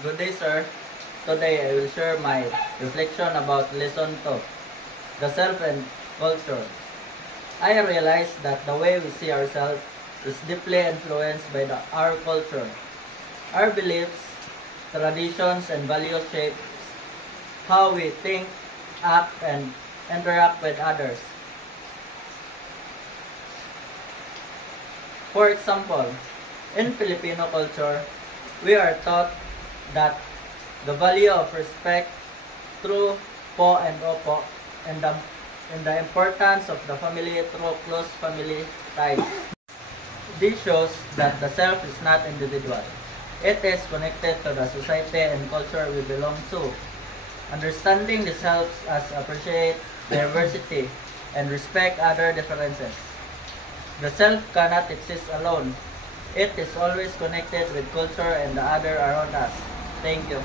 Good day, sir. Today I will share my reflection about lesson 2, the self and culture. I realize that the way we see ourselves is deeply influenced by our culture. Our beliefs, traditions, and values shape how we think, act, and interact with others. For example, in Filipino culture, we are taught that the value of respect, true po and opo, and the importance of the family through close family ties. This shows that the self is not individual. It is connected to the society and culture we belong to. Understanding this helps us appreciate diversity and respect other differences. The self cannot exist alone. It is always connected with culture and the other around us. Thank you.